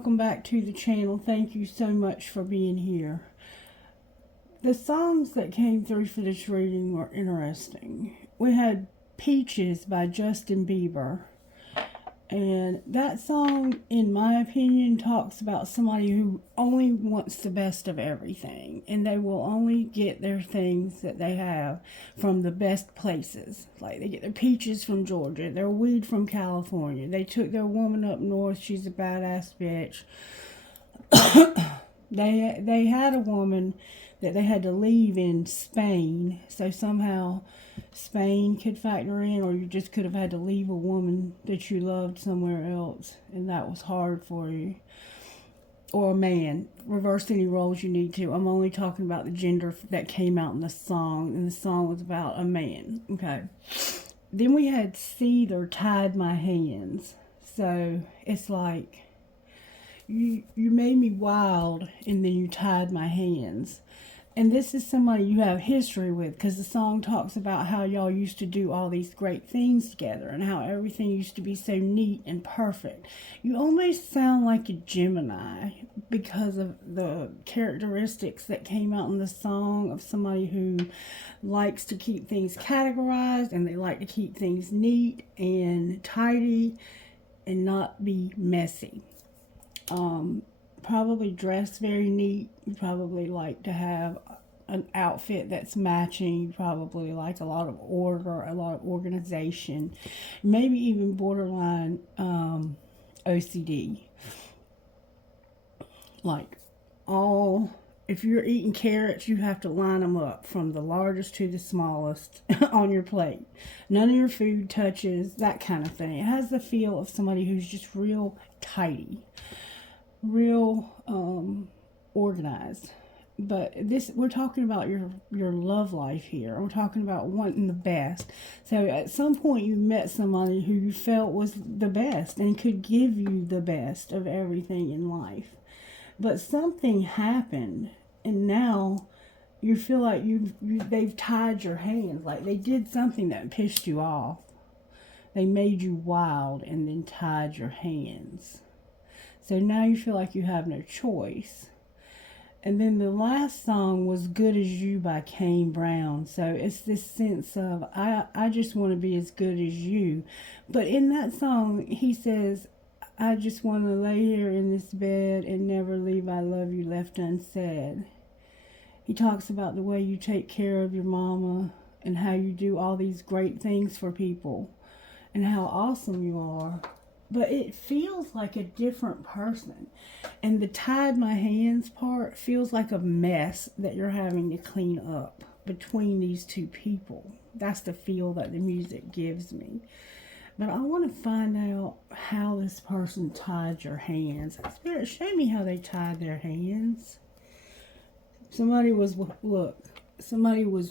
welcome back to the channel. Thank you so much for being here. The songs that came through for this reading were interesting. We had Peaches by Justin Bieber. And that song, in my opinion, talks about somebody who only wants the best of everything. And they will only get their things that they have from the best places. Like, they get their peaches from Georgia, their weed from California. They took their woman up north. She's a badass bitch. They had a woman that they had to leave in Spain. So somehow Spain could factor in, or you just could have had to leave a woman that you loved somewhere else, and that was hard for you. Or a man. Reverse any roles you need to. I'm only talking about the gender that came out in the song, and the song was about a man. Okay. Then we had Cedar Tied My Hands. So it's like, you made me wild, and then you tied my hands. And this is somebody you have history with, because the song talks about how y'all used to do all these great things together and how everything used to be so neat and perfect. You almost sound like a Gemini because of the characteristics that came out in the song of somebody who likes to keep things categorized, and they like to keep things neat and tidy and not be messy. Probably dress very neat. You probably like to have an outfit that's matching. You probably like a lot of order, a lot of organization, maybe even borderline OCD. Like, if you're eating carrots, you have to line them up from the largest to the smallest on your plate. None of your food touches, that kind of thing. It has the feel of somebody who's just real tidy, real organized. But we're talking about your love life here. We're talking about wanting the best. So at some point you met somebody who you felt was the best and could give you the best of everything in life. But something happened, and now you feel like they've tied your hands. Like, they did something that pissed you off. They made you wild and then tied your hands. So now you feel like you have no choice. And then the last song was Good As You by Kane Brown. So it's this sense of, I just want to be as good as you. But in that song, he says, I just want to lay here in this bed and never leave I love you left unsaid. He talks about the way you take care of your mama and how you do all these great things for people and how awesome you are. But it feels like a different person. And the tied my hands part feels like a mess that you're having to clean up between these two people. That's the feel that the music gives me. But I want to find out how this person tied your hands. Spirit, show me how they tied their hands. Somebody was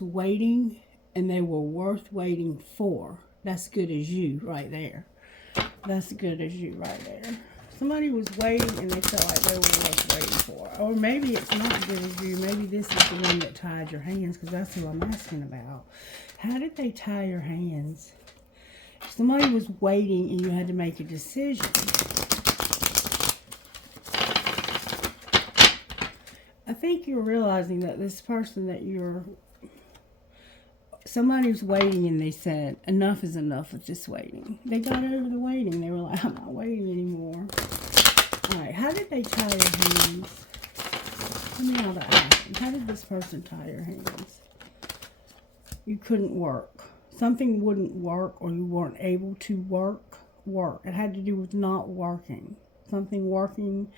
waiting, and they were worth waiting for. That's good as you right there. That's good as you right there. Somebody was waiting and they felt like they were worth waiting for. Or maybe it's not good as you. Maybe this is the one that tied your hands, because that's who I'm asking about. How did they tie your hands? Somebody was waiting and you had to make a decision. I think you're realizing that this person that somebody's waiting, and they said, enough is enough with this waiting. They got over the waiting. They were like, I'm not waiting anymore. Alright, how did they tie your hands? Let me know to ask. How did this person tie your hands? You couldn't work. Something wouldn't work, or you weren't able to work. It had to do with not working. Something working,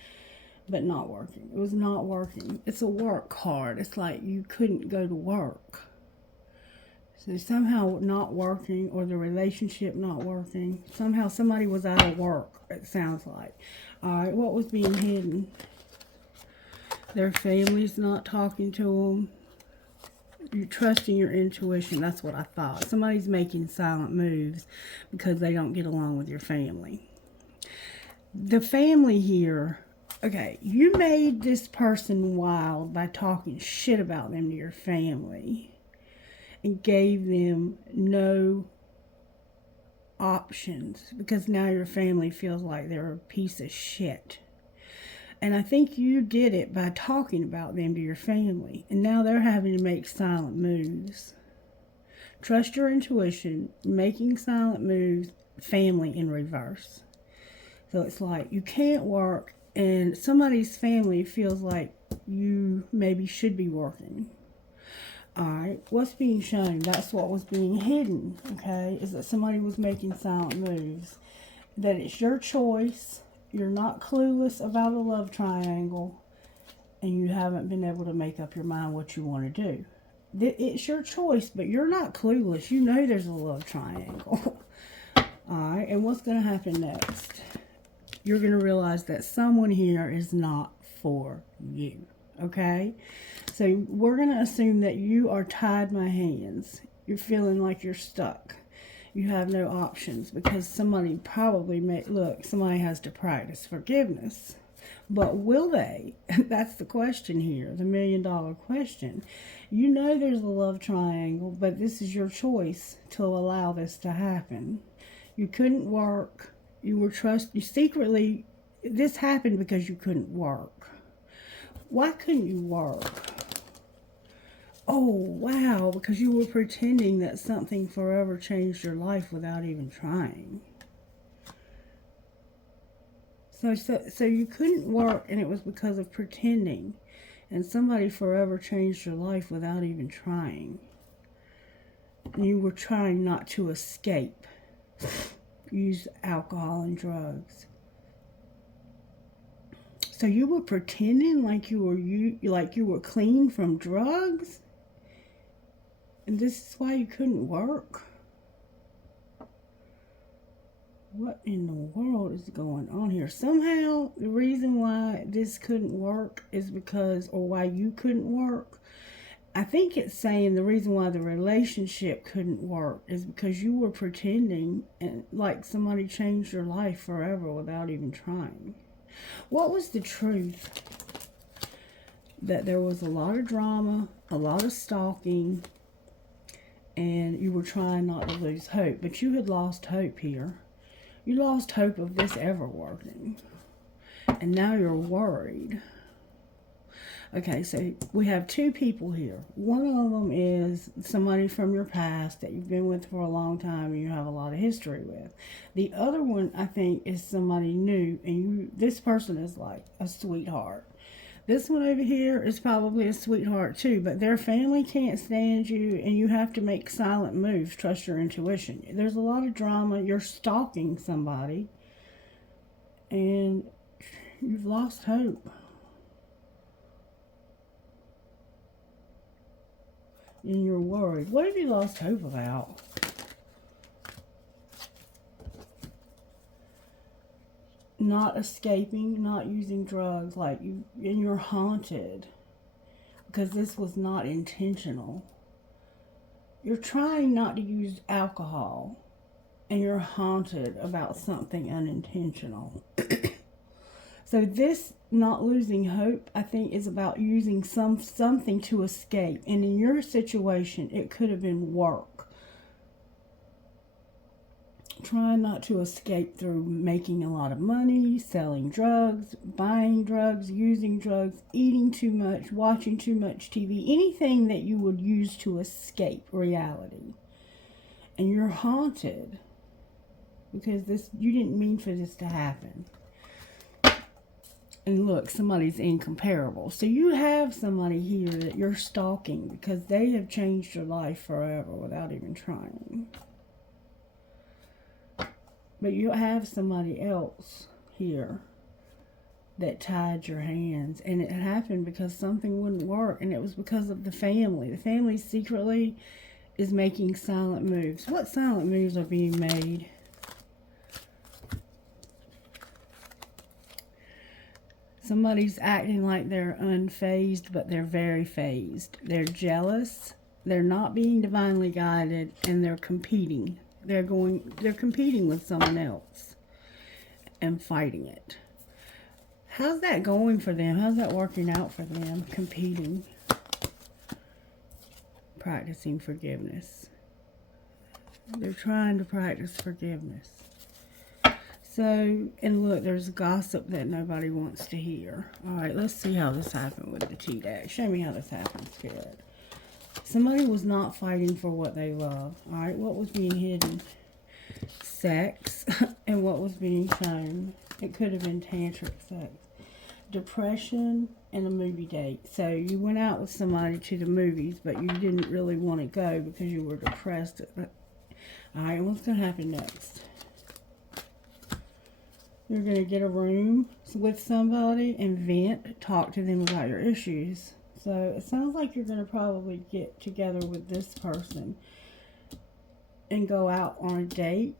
but not working. It was not working. It's a work card. It's like you couldn't go to work. So somehow not working, or the relationship not working. Somehow somebody was out of work, it sounds like. Alright, what was being hidden? Their family's not talking to them. You're trusting your intuition. That's what I thought. Somebody's making silent moves because they don't get along with your family. The family here, okay, you made this person wild by talking shit about them to your family. And gave them no options, because now your family feels like they're a piece of shit. And I think you did it by talking about them to your family. And now they're having to make silent moves. Trust your intuition, making silent moves, family in reverse. So it's like you can't work, and somebody's family feels like you maybe should be working. Alright, what's being shown? That's what was being hidden, okay? Is that somebody was making silent moves. That it's your choice. You're not clueless about a love triangle. And you haven't been able to make up your mind what you want to do. It's your choice, but you're not clueless. You know there's a love triangle. Alright, and what's going to happen next? You're going to realize that someone here is not for you. Okay? So we're going to assume that you are tied my hands. You're feeling like you're stuck. You have no options because somebody probably somebody has to practice forgiveness. But will they? That's the question here, the $1 million question. You know there's a love triangle, but this is your choice to allow this to happen. You couldn't work. You secretly, this happened because you couldn't work. Why couldn't you work? Oh, wow, because you were pretending that something forever changed your life without even trying. So you couldn't work, and it was because of pretending. And somebody forever changed your life without even trying. And you were trying not to escape. Use alcohol and drugs. So you were pretending like you were clean from drugs? And this is why you couldn't work? What in the world is going on here? Somehow, the reason why this couldn't work is because, or why you couldn't work, I think it's saying the reason why the relationship couldn't work is because you were pretending and like somebody changed your life forever without even trying. What was the truth? That there was a lot of drama, a lot of stalking, and you were trying not to lose hope. But you had lost hope here. You lost hope of this ever working. And now you're worried. Okay, so we have two people here. One of them is somebody from your past that you've been with for a long time and you have a lot of history with. The other one, I think, is somebody new, and this person is like a sweetheart. This one over here is probably a sweetheart too, but their family can't stand you, and you have to make silent moves. Trust your intuition. There's a lot of drama. You're stalking somebody, and you've lost hope. And you're worried. What have you lost hope about? Not escaping, not using drugs, and you're haunted because this was not intentional. You're trying not to use alcohol, and you're haunted about something unintentional. So this not losing hope, I think, is about using something to escape. And in your situation, it could have been work. Trying not to escape through making a lot of money, selling drugs, buying drugs, using drugs, eating too much, watching too much TV, anything that you would use to escape reality. And you're haunted because you didn't mean for this to happen. And look, somebody's incomparable. So you have somebody here that you're stalking because they have changed your life forever without even trying. But you have somebody else here that tied your hands. And it happened because something wouldn't work. And it was because of the family. The family secretly is making silent moves. What silent moves are being made? Somebody's acting like they're unfazed, but they're very phased. They're jealous. They're not being divinely guided, and they're competing. They're competing with someone else and fighting it. How's that going for them? How's that working out for them? Competing. Practicing forgiveness. They're trying to practice forgiveness. So, and look, there's gossip that nobody wants to hear. All right, let's see how this happened with the T-Deck. Show me how this happened, Spirit. Somebody was not fighting for what they love. All right, what was being hidden? Sex. And what was being shown? It could have been tantric sex. Depression and a movie date. So you went out with somebody to the movies, but you didn't really want to go because you were depressed. All right, what's going to happen next? You're going to get a room with somebody and vent, talk to them about your issues. So it sounds like you're going to probably get together with this person and go out on a date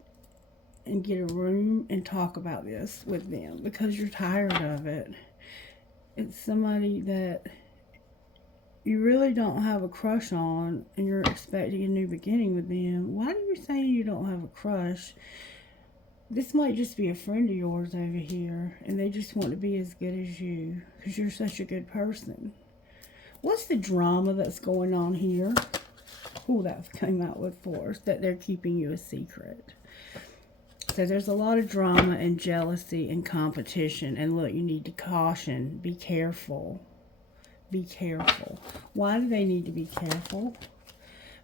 and get a room and talk about this with them because you're tired of it. It's somebody that you really don't have a crush on and you're expecting a new beginning with them. Why do you say you don't have a crush? This might just be a friend of yours over here and they just want to be as good as you because you're such a good person. What's the drama that's going on here? Oh, that came out with force, that they're keeping you a secret. So there's a lot of drama and jealousy and competition. And look, you need to caution. Be careful. Be careful. Why do they need to be careful?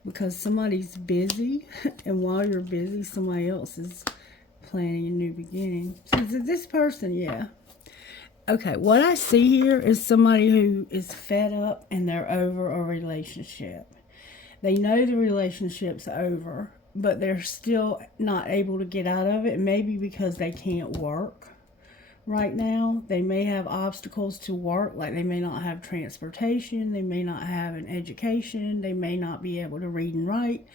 Because somebody's busy. And while you're busy, somebody else is planning a new beginning. So this person, yeah. Okay, what I see here is somebody who is fed up and they're over a relationship. They know the relationship's over, but they're still not able to get out of it. Maybe because they can't work right now. They may have obstacles to work, like they may not have transportation. They may not have an education. They may not be able to read and write.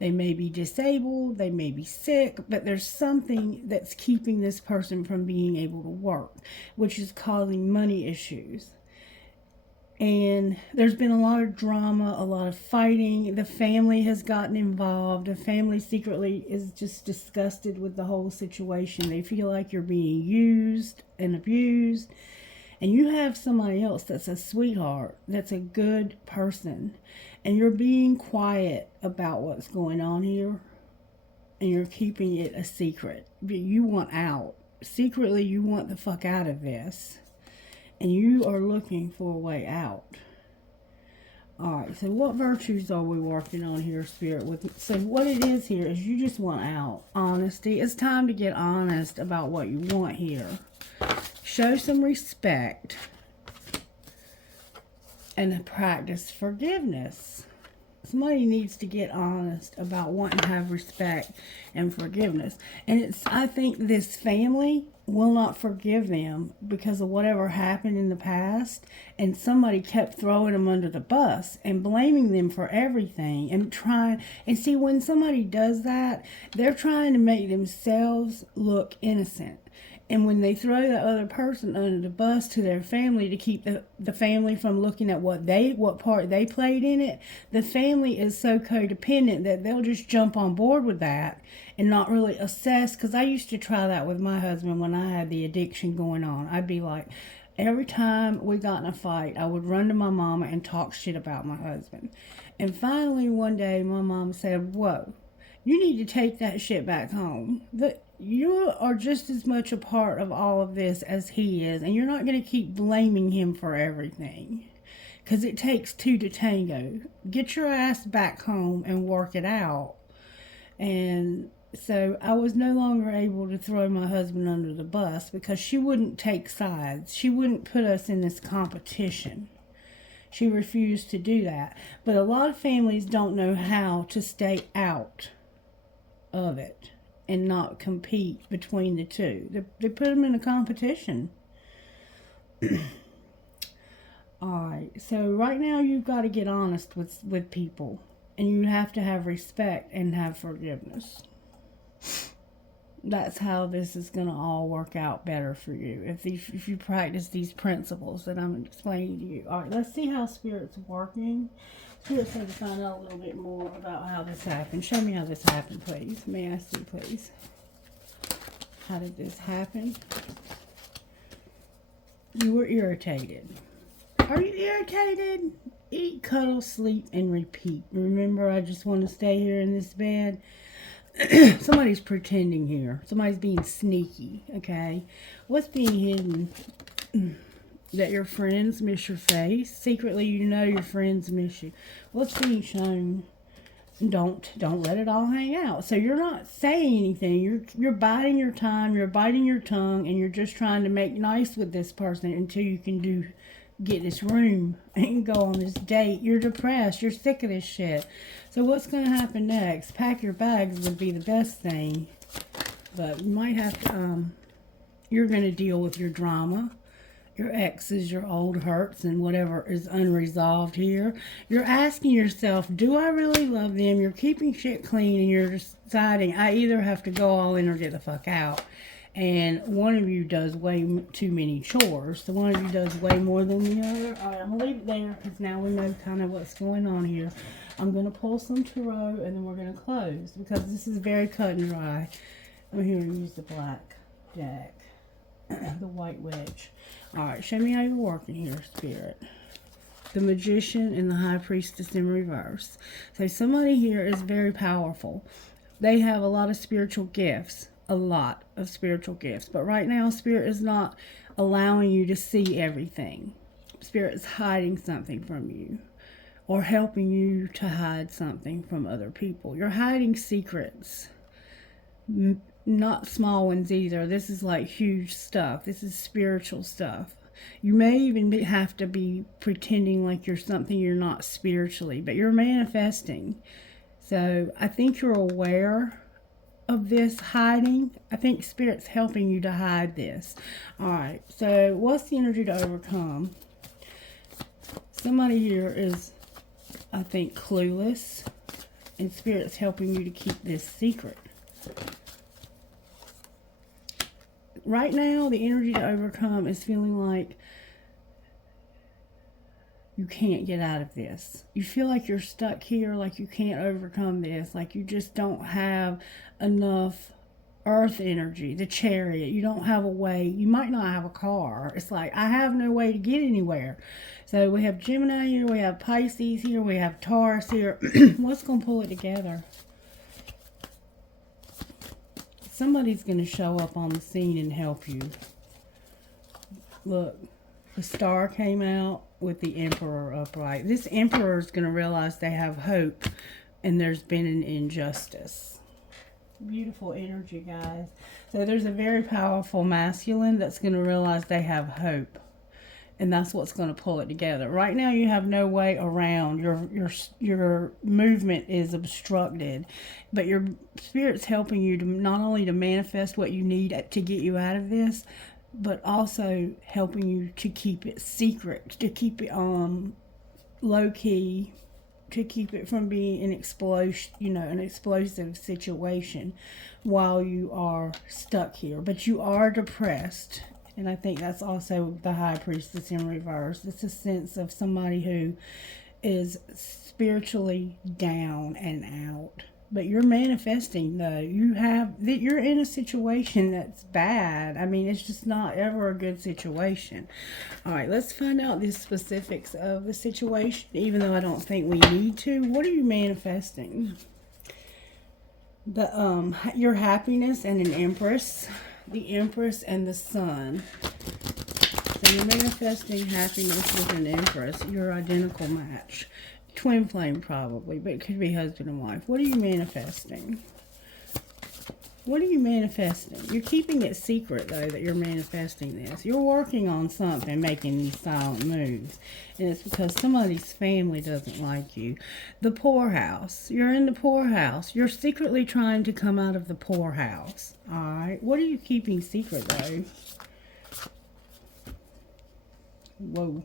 They may be disabled. They may be sick. But there's something that's keeping this person from being able to work, which is causing money issues. And there's been a lot of drama, a lot of fighting. The family has gotten involved. The family secretly is just disgusted with the whole situation. They feel like you're being used and abused. And you have somebody else that's a sweetheart, that's a good person. And you're being quiet about what's going on here. And you're keeping it a secret. You want out. Secretly, you want the fuck out of this. And you are looking for a way out. Alright, so what virtues are we working on here, Spirit? So what it is here is you just want out. Honesty. It's time to get honest about what you want here. Show some respect. And practice forgiveness. Somebody needs to get honest about wanting to have respect and forgiveness. And I think this family will not forgive them because of whatever happened in the past. And somebody kept throwing them under the bus and blaming them for everything. And see, when somebody does that, they're trying to make themselves look innocent. And when they throw the other person under the bus to their family to keep the family from looking at what part they played in it, the family is so codependent that they'll just jump on board with that and not really assess. Because I used to try that with my husband when I had the addiction going on. I'd be like, every time we got in a fight, I would run to my mama and talk shit about my husband. And finally one day my mom said, whoa, you need to take that shit back home. You are just as much a part of all of this as he is. And you're not going to keep blaming him for everything. Because it takes two to tango. Get your ass back home and work it out. And so I was no longer able to throw my husband under the bus because she wouldn't take sides. She wouldn't put us in this competition. She refused to do that. But a lot of families don't know how to stay out of it and not compete between the two. They put them in a competition. Alright, so right now you've got to get honest with people. And you have to have respect and have forgiveness. That's how this is going to all work out better for you. If you practice these principles that I'm explaining to you. Alright, let's see how Spirit's working. Spirit's going to find out a little bit more about how this happened. Show me how this happened, please. May I see, please? How did this happen? You were irritated. Are you irritated? Eat, cuddle, sleep, and repeat. Remember, I just want to stay here in this bed. Somebody's pretending here. Somebody's being sneaky, okay? What's being hidden? That your friends miss your face. Secretly, you know your friends miss you. What's being shown? Don't let it all hang out. So you're not saying anything. You're biding your time. You're biting your tongue, and you're just trying to make nice with this person until you can get this room and go on this date. You're depressed. You're sick of this shit. So what's going to happen next? Pack your bags would be the best thing, but you might have to. You're going to deal with your drama, your exes, your old hurts, and whatever is unresolved here. You're asking yourself, do I really love them? You're keeping shit clean, and you're deciding, I either have to go all in or get the fuck out. And one of you does way too many chores. So one of you does way more than the other. All right, I'm going to leave it there because now we know kind of what's going on here. I'm going to pull some tarot, and then we're going to close because this is very cut and dry. I'm here to use the black deck. The white witch. Alright, show me how you're working here, Spirit. The Magician and the High Priestess in reverse. So somebody here is very powerful. They have a lot of spiritual gifts. A lot of spiritual gifts. But right now, Spirit is not allowing you to see everything. Spirit is hiding something from you. Or helping you to hide something from other people. You're hiding secrets. Not small ones either. This is like huge stuff. This is spiritual stuff. You may even have to be pretending like you're something you're not spiritually, but you're manifesting. So I think you're aware of this hiding. I think Spirit's helping you to hide this. Alright, so what's the energy to overcome? Somebody here is, I think, clueless, and Spirit's helping you to keep this secret. Right now, the energy to overcome is feeling like you can't get out of this. You feel like you're stuck here, like you can't overcome this, like you just don't have enough earth energy, the Chariot. You don't have a way. You might not have a car. It's like, I have no way to get anywhere. So we have Gemini here, we have Pisces here, we have Taurus here. What's going to pull it together? Somebody's going to show up on the scene and help you. Look, the Star came out with the Emperor upright. This Emperor is going to realize they have hope and there's been an injustice. Beautiful energy, guys. So there's a very powerful masculine that's going to realize they have hope. And that's what's going to pull it together. Right now, you have no way around. Your movement is obstructed, but your Spirit's helping you to not only to manifest what you need to get you out of this, but also helping you to keep it secret, to keep it low key, to keep it from being an explosive situation while you are stuck here. But you are depressed. And I think that's also the High Priestess in reverse. It's a sense of somebody who is spiritually down and out. But you're manifesting, though. You're in a situation that's bad. I mean, it's just not ever a good situation. All right, let's find out the specifics of the situation, even though I don't think we need to. What are you manifesting? Your happiness and an Empress. The Empress and the Sun. So you're manifesting happiness with an Empress. Your identical match. Twin flame probably, but it could be husband and wife. What are you manifesting? What are you manifesting? You're keeping it secret, though, that you're manifesting this. You're working on something, making these silent moves. And it's because somebody's family doesn't like you. The poorhouse. You're in the poorhouse. You're secretly trying to come out of the poorhouse. Alright? What are you keeping secret, though? Whoa.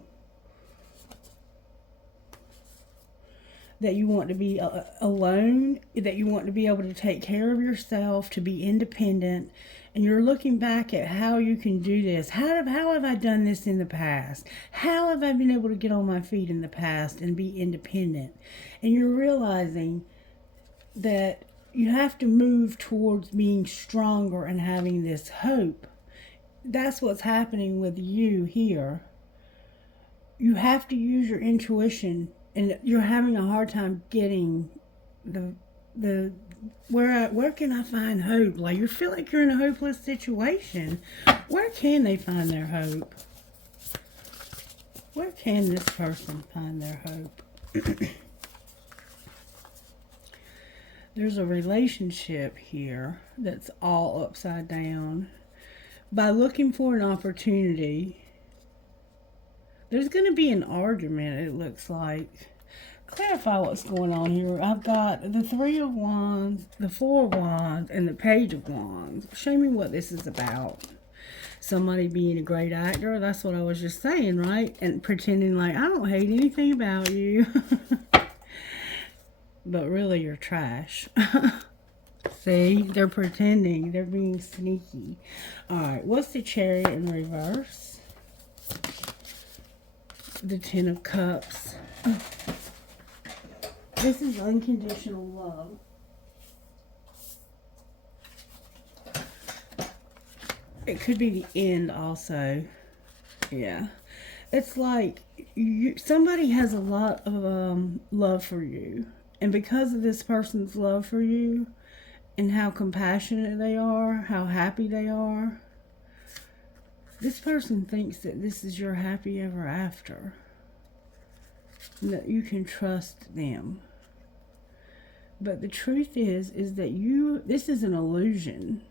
That you want to be alone, that you want to be able to take care of yourself, to be independent, and you're looking back at how you can do this. How have I done this in the past? How have I been able to get on my feet in the past and be independent? And you're realizing that you have to move towards being stronger and having this hope. That's what's happening with you here. You have to use your intuition. And you're having a hard time getting the the where can I find hope? Like, you feel like you're in a hopeless situation. Where can they find their hope? Where can this person find their hope? There's a relationship here that's all upside down. By looking for an opportunity, there's going to be an argument, it looks like. Clarify what's going on here. I've got the Three of Wands, the Four of Wands, and the Page of Wands. Show me what this is about. Somebody being a great actor, that's what I was just saying, right? And pretending like, I don't hate anything about you. But really, you're trash. See, they're pretending. They're being sneaky. Alright, what's the Chariot in reverse? The Ten of Cups. This is unconditional love. It could be the end also. Yeah. It's like somebody has a lot of love for you. And because of this person's love for you and how compassionate they are, how happy they are, this person thinks that this is your happy ever after. And that you can trust them. But the truth is that this is an illusion.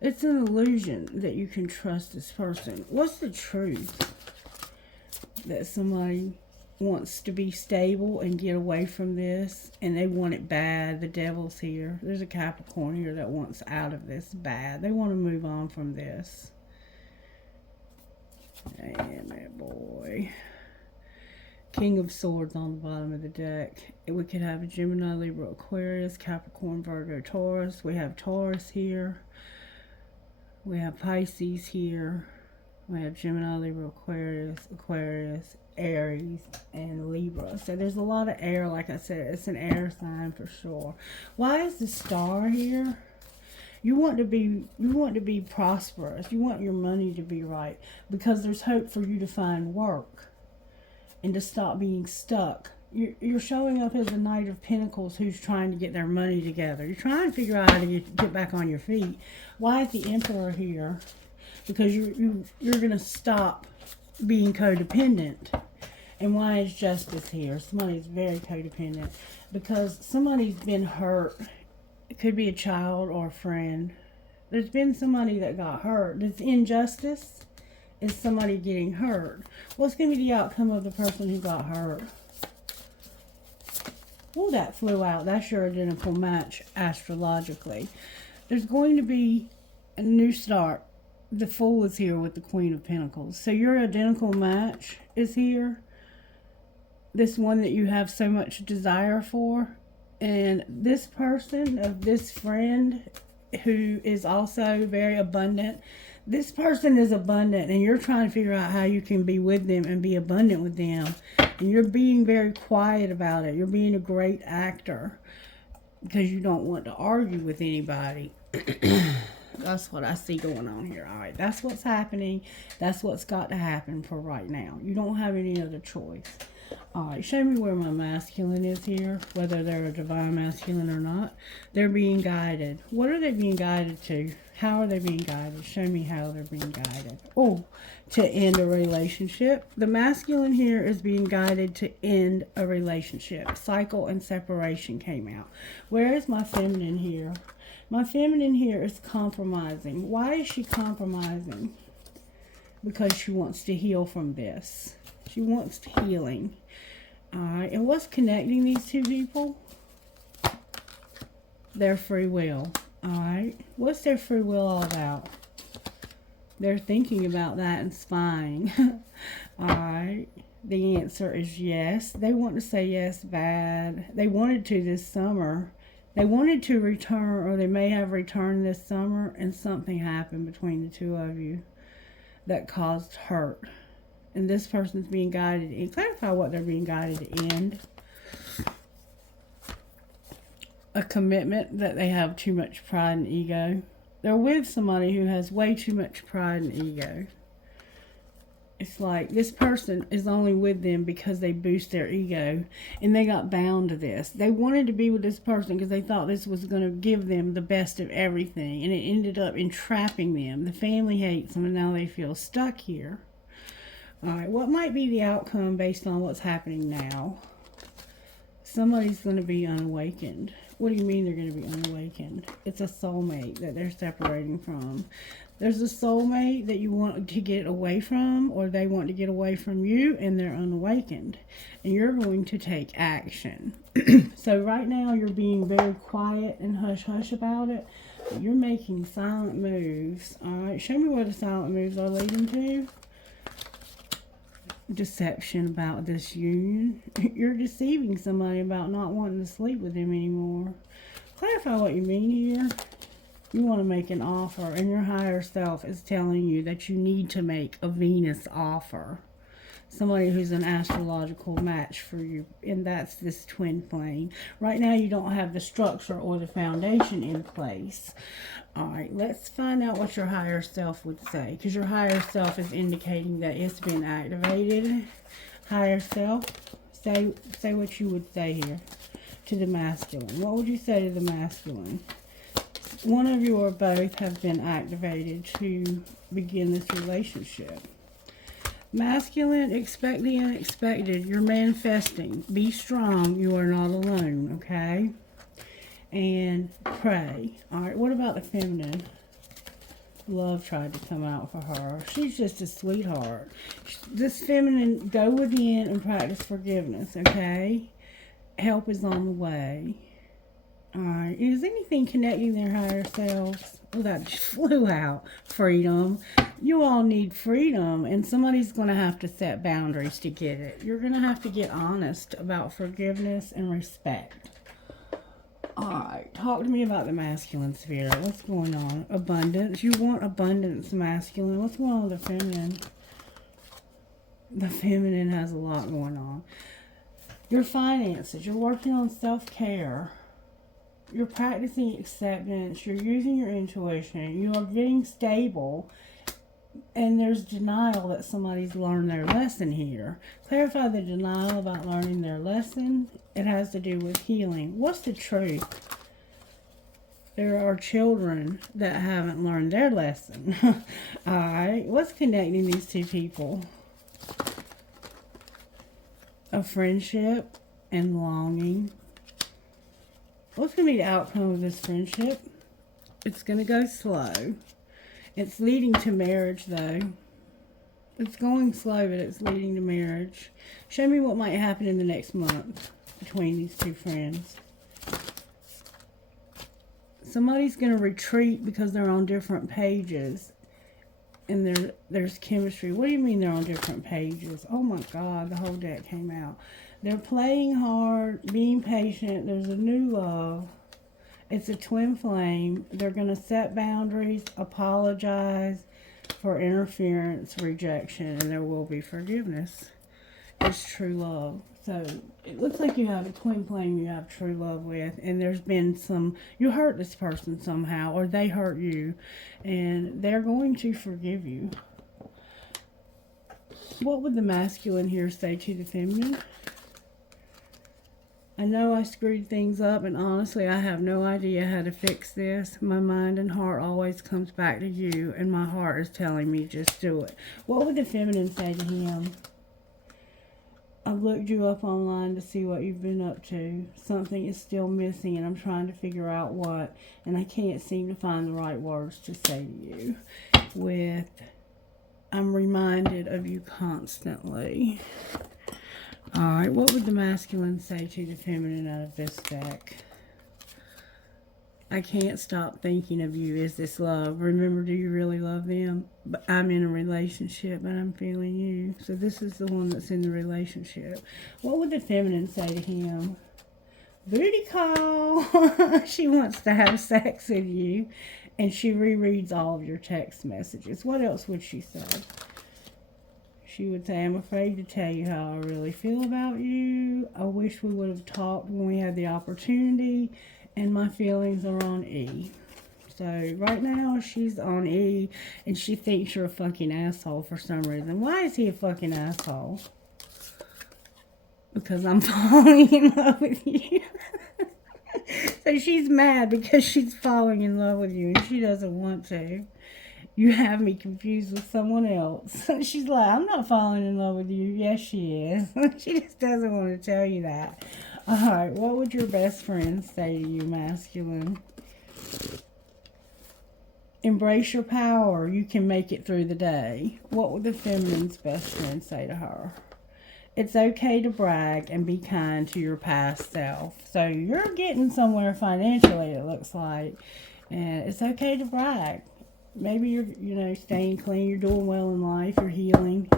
It's an illusion that you can trust this person. What's the truth? That somebody wants to be stable and get away from this, and they want it bad. The Devil's here. There's a Capricorn here that wants out of this bad. They want to move on from this. Damn it, boy. King of Swords on the bottom of the deck. We could have a Gemini, Libra, Aquarius, Capricorn, Virgo, Taurus. We have Taurus here. We have Pisces here. We have Gemini, Libra, Aquarius, Aries, and Libra. So there's a lot of air, like I said. It's an air sign for sure. Why is the Star here? You want to be prosperous. You want your money to be right, because there's hope for you to find work and to stop being stuck. You're showing up as a Knight of Pentacles who's trying to get their money together. You're trying to figure out how to get back on your feet. Why is the Emperor here? Because you're going to stop being codependent. And why is Justice here? Somebody's very codependent. Because somebody's been hurt. It could be a child or a friend. There's been somebody that got hurt. This injustice is somebody getting hurt. What's going to be the outcome of the person who got hurt? Oh, that flew out. That's your identical match astrologically. There's going to be a new start. The Fool is here with the Queen of Pentacles. So your identical match is here. This one that you have so much desire for. And this person, of this friend who is also very abundant. This person is abundant, and you're trying to figure out how you can be with them and be abundant with them. And you're being very quiet about it. You're being a great actor because you don't want to argue with anybody. That's what I see going on here. All right, that's what's happening. That's what's got to happen for right now. You don't have any other choice. All right, show me where my masculine is here, whether they're a divine masculine or not. They're being guided. What are they being guided to? How are they being guided? Show me how they're being guided. Oh, to end a relationship. The masculine here is being guided to end a relationship. Cycle and separation came out. Where is my feminine here? My feminine here is compromising. Why is she compromising? Because she wants to heal from this. She wants healing. Alright, and what's connecting these two people? Their free will. Alright, what's their free will all about? They're thinking about that and spying. Alright, the answer is yes. They want to say yes bad. They wanted to this summer. They wanted to return, or they may have returned this summer, and something happened between the two of you that caused hurt. And this person's being guided in. Clarify what they're being guided to end. A commitment that they have too much pride and ego. They're with somebody who has way too much pride and ego. It's like this person is only with them because they boost their ego, and they got bound to this. They wanted to be with this person because they thought this was going to give them the best of everything, and it ended up entrapping them. The family hates them, and now they feel stuck here. All right, what might be the outcome based on what's happening now? Somebody's going to be unawakened. What do you mean they're going to be unawakened? It's a soulmate that they're separating from. There's a soulmate that you want to get away from, or they want to get away from you, and they're unawakened. And you're going to take action. So right now you're being very quiet and hush-hush about it. But you're making silent moves. All right, show me where the silent moves are leading to. Deception about this union. You're deceiving somebody about not wanting to sleep with them anymore. Clarify what you mean here. You want to make an offer, and your higher self is telling you that you need to make a Venus offer. Somebody who's an astrological match for you, and that's this twin flame. Right now you don't have the structure or the foundation in place. All right, let's find out what your higher self would say, because your higher self is indicating that it's been activated. Higher self, say what you would say here to the masculine. What would you say to the masculine? One of you or both have been activated to begin this relationship. Masculine, expect the unexpected. You're manifesting. Be strong. You are not alone, okay? And pray. All right, what about the feminine? Love tried to come out for her. She's just a sweetheart. This feminine, go within and practice forgiveness, okay? Help is on the way. Alright, is anything connecting their higher selves? Oh, that just flew out. Freedom. You all need freedom, and somebody's going to have to set boundaries to get it. You're going to have to get honest about forgiveness and respect. Alright, talk to me about the masculine spirit. What's going on? Abundance. You want abundance, masculine. What's going on with the feminine? The feminine has a lot going on. Your finances. You're working on self-care. You're practicing acceptance. You're using your intuition. You are getting stable. And there's denial that somebody's learned their lesson here. Clarify the denial about learning their lesson. It has to do with healing. What's the truth? There are children that haven't learned their lesson. Alright. What's connecting these two people? A friendship and longing. What's going to be the outcome of this friendship? It's going to go slow. It's leading to marriage, though. It's going slow, but it's leading to marriage. Show me what might happen in the next month between these two friends. Somebody's going to retreat because they're on different pages. And there's chemistry. What do you mean they're on different pages? Oh my God, the whole deck came out. They're playing hard, being patient. There's a new love. It's a twin flame. They're going to set boundaries, apologize for interference, rejection, and there will be forgiveness. It's true love. So it looks like you have a twin flame you have true love with, and there's been you hurt this person somehow, or they hurt you, and they're going to forgive you. What would the masculine here say to the feminine? I know I screwed things up, and honestly, I have no idea how to fix this. My mind and heart always comes back to you, and my heart is telling me just do it. What would the feminine say to him? I've looked you up online to see what you've been up to. Something is still missing, and I'm trying to figure out what, and I can't seem to find the right words to say to you. I'm reminded of you constantly. Alright, what would the masculine say to the feminine out of this deck? I can't stop thinking of you. Is this love? Remember, do you really love them? But I'm in a relationship, but I'm feeling you. So this is the one that's in the relationship. What would the feminine say to him? Booty call! She wants to have sex with you, and she rereads all of your text messages. What else would she say? She would say, I'm afraid to tell you how I really feel about you. I wish we would have talked when we had the opportunity, and my feelings are on E. So right now she's on E, and she thinks you're a fucking asshole for some reason. Why is he a fucking asshole? Because I'm falling in love with you. So she's mad because she's falling in love with you and she doesn't want to. You have me confused with someone else. She's like, I'm not falling in love with you. Yes, she is. She just doesn't want to tell you that. Alright, what would your best friend say to you, masculine? Embrace your power. You can make it through the day. What would the feminine's best friend say to her? It's okay to brag and be kind to your past self. So you're getting somewhere financially, it looks like. And it's okay to brag. Maybe you're, staying clean, you're doing well in life, you're healing.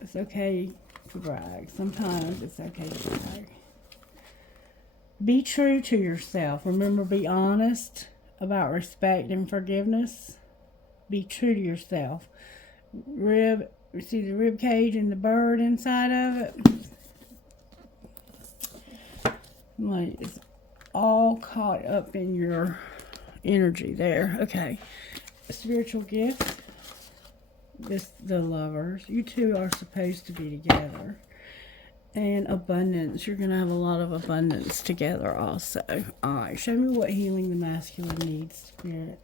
It's okay to brag. Sometimes it's okay to brag. Be true to yourself. Remember, be honest about respect and forgiveness. Be true to yourself. See the rib cage and the bird inside of it? Like, it's all caught up in your energy there. Okay. Spiritual gift. The lovers. You two are supposed to be together. And abundance. You're going to have a lot of abundance together also. Alright, show me what healing the masculine needs, Spirit.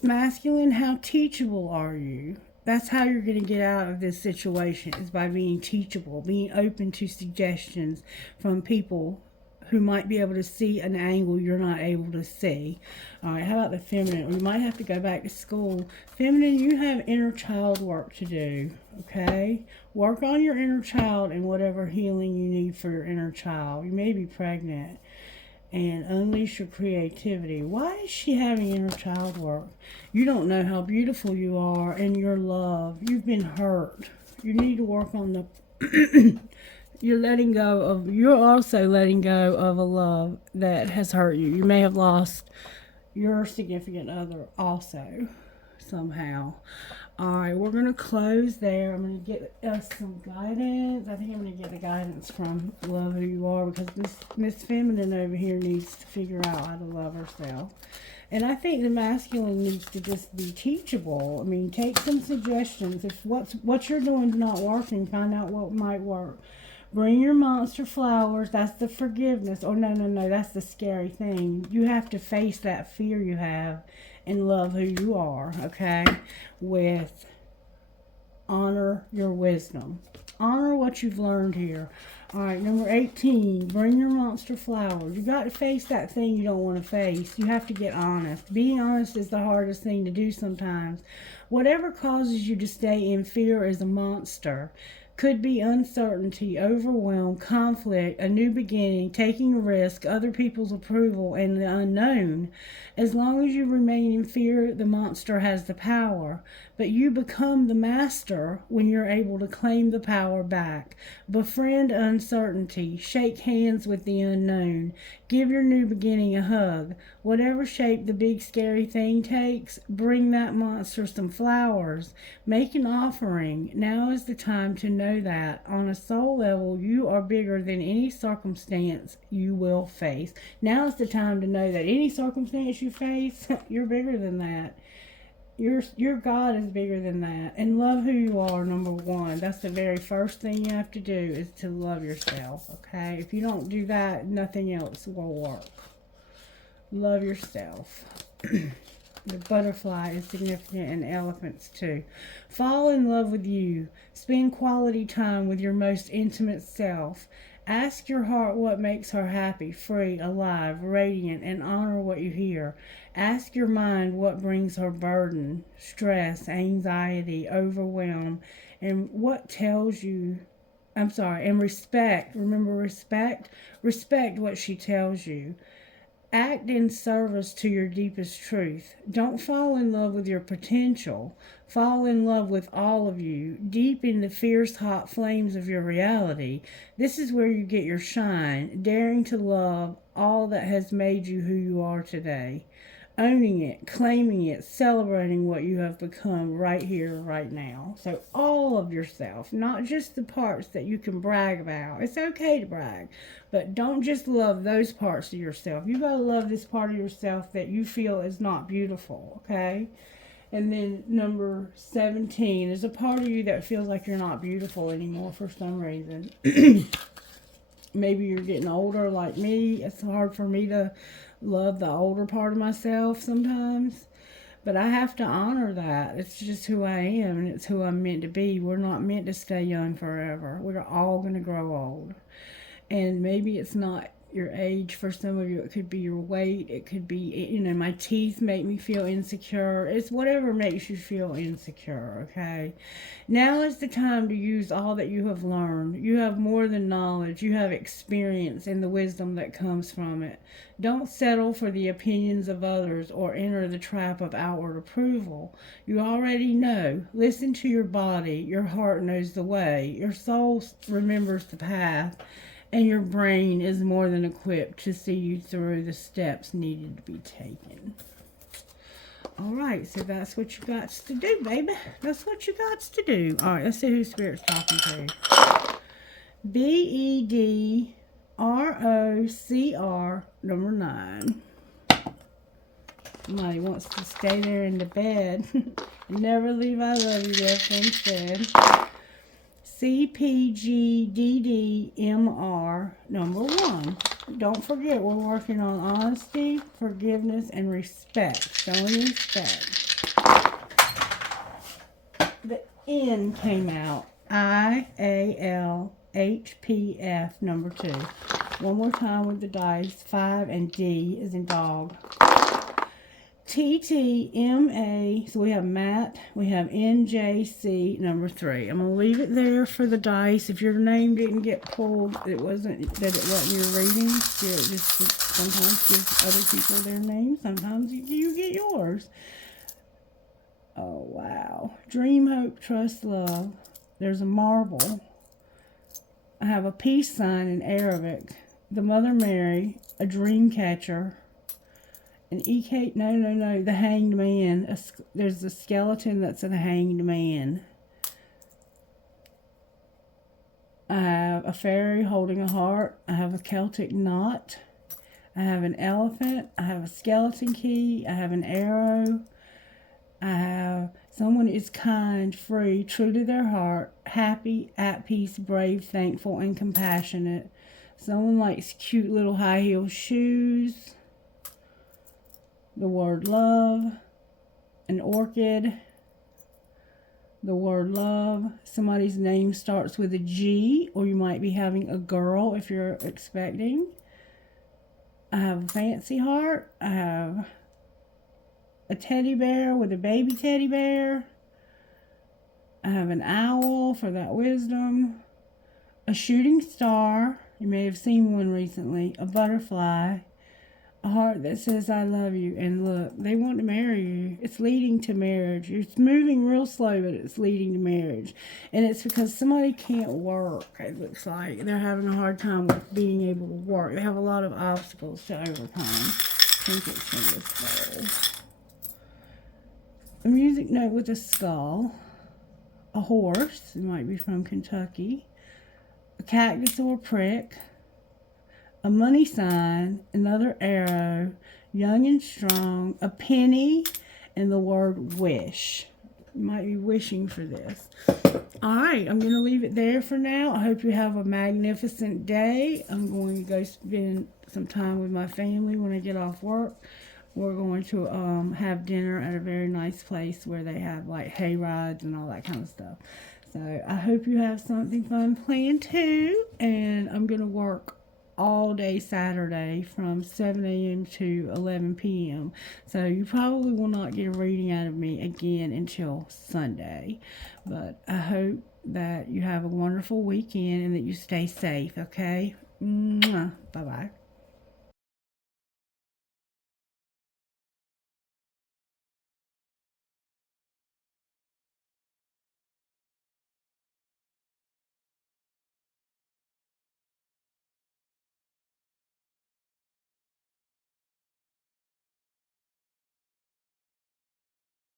Masculine, how teachable are you? That's how you're going to get out of this situation, is by being teachable, being open to suggestions from people who might be able to see an angle you're not able to see. All right, how about the feminine? We might have to go back to school. Feminine, you have inner child work to do, okay? Work on your inner child and whatever healing you need for your inner child. You may be pregnant. And unleash your creativity. Why is she having inner child work? You don't know how beautiful you are and your love. You've been hurt. You need to work on the... You're also letting go of a love that has hurt you. You may have lost your significant other also, somehow. Alright, we're going to close there. I'm going to get us some guidance. I think I'm going to get the guidance from Love Who You Are, because Miss Feminine over here needs to figure out how to love herself. And I think the masculine needs to just be teachable. I mean, take some suggestions. If what you're doing is not working, find out what might work. Bring your monster flowers. That's the forgiveness. Oh, no. That's the scary thing. You have to face that fear you have and love who you are, okay? With honor your wisdom. Honor what you've learned here. All right, number 18, bring your monster flowers. You got to face that thing you don't want to face. You have to get honest. Being honest is the hardest thing to do sometimes. Whatever causes you to stay in fear is a monster. Could be uncertainty, overwhelm, conflict, a new beginning, taking a risk, other people's approval, and the unknown. As long as you remain in fear, the monster has the power. But you become the master when you're able to claim the power back. Befriend uncertainty. Shake hands with the unknown. Give your new beginning a hug. Whatever shape the big scary thing takes, bring that monster some flowers. Make an offering. Now is the time to know that on a soul level, you are bigger than any circumstance you will face. Now is the time to know that any circumstance you face, you're bigger than that. Your God is bigger than that. And love who you are, number one. That's the very first thing you have to do, is to love yourself, okay? If you don't do that, nothing else will work. Love yourself. The butterfly is significant, and elephants too. Fall in love with you. Spend quality time with your most intimate self. Ask your heart what makes her happy, free, alive, radiant, and honor what you hear. Ask your mind what brings her burden, stress, anxiety, overwhelm, and what tells you, and respect. Remember, respect? Respect what she tells you. Act in service to your deepest truth. Don't fall in love with your potential. Fall in love with all of you, deep in the fierce hot flames of your reality. This is where you get your shine, daring to love all that has made you who you are today. owning it, claiming it, celebrating what you have become right here, right now. So all of yourself, not just the parts that you can brag about. It's okay to brag, but don't just love those parts of yourself. You gotta love this part of yourself that you feel is not beautiful, okay? And then number 17 is a part of you that feels like you're not beautiful anymore for some reason. Maybe you're getting older like me. It's hard for me to love the older part of myself sometimes. But I have to honor that. It's just who I am, and it's who I'm meant to be. We're not meant to stay young forever. We're all going to grow old. And maybe it's not your age for some of you. It could be your weight. It could be, my teeth make me feel insecure. It's whatever makes you feel insecure, okay? Now is the time to use all that you have learned. You have more than knowledge. You have experience and the wisdom that comes from it. Don't settle for the opinions of others or enter the trap of outward approval. You already know. Listen to your body. Your heart knows the way. Your soul remembers the path. And your brain is more than equipped to see you through the steps needed to be taken. All right, so that's what you got to do, baby. That's what you got to do. All right, let's see who Spirit's talking to. BEDROCR, number 9. Somebody wants to stay there in the bed. Never leave I love you there, friend said. CPGDDMR, number 1. Don't forget, we're working on honesty, forgiveness, and respect. Showing respect. The N came out. IALHPF, number 2. One more time with the dice. 5 and D is in dog. TTMA, so we have Matt, we have NJC, number 3. I'm going to leave it there for the dice. If your name didn't get pulled, it wasn't your reading. It just sometimes gives other people their name. Sometimes you get yours. Oh, wow. Dream, hope, trust, love. There's a marble. I have a peace sign in Arabic. The Mother Mary, a dream catcher. An the hanged man. There's a skeleton that's a hanged man. I have a fairy holding a heart. I have a Celtic knot. I have an elephant. I have a skeleton key. I have an arrow. I have someone is kind, free, true to their heart, happy, at peace, brave, thankful, and compassionate. Someone likes cute little high heel shoes. The word love, an orchid, the word love. Somebody's name starts with a G, or you might be having a girl if you're expecting. I have a fancy heart. I have a teddy bear with a baby teddy bear. I have an owl for that wisdom. A shooting star. You may have seen one recently. A butterfly. A heart that says, I love you. And look, they want to marry you. It's leading to marriage. It's moving real slow, but it's leading to marriage. And it's because somebody can't work, it looks like. They're having a hard time with being able to work. They have a lot of obstacles to overcome. I think it's from this bowl. A music note with a skull. A horse. It might be from Kentucky. A cactus or a prick. A money sign, another arrow, young and strong, a penny, and the word wish. You might be wishing for this. All right, I'm going to leave it there for now. I hope you have a magnificent day. I'm going to go spend some time with my family when I get off work. We're going to have dinner at a very nice place where they have like hay rides and all that kind of stuff. So I hope you have something fun planned too. And I'm going to work all day Saturday from 7 a.m. to 11 p.m. So you probably will not get a reading out of me again until Sunday. But I hope that you have a wonderful weekend and that you stay safe, okay? Bye-bye.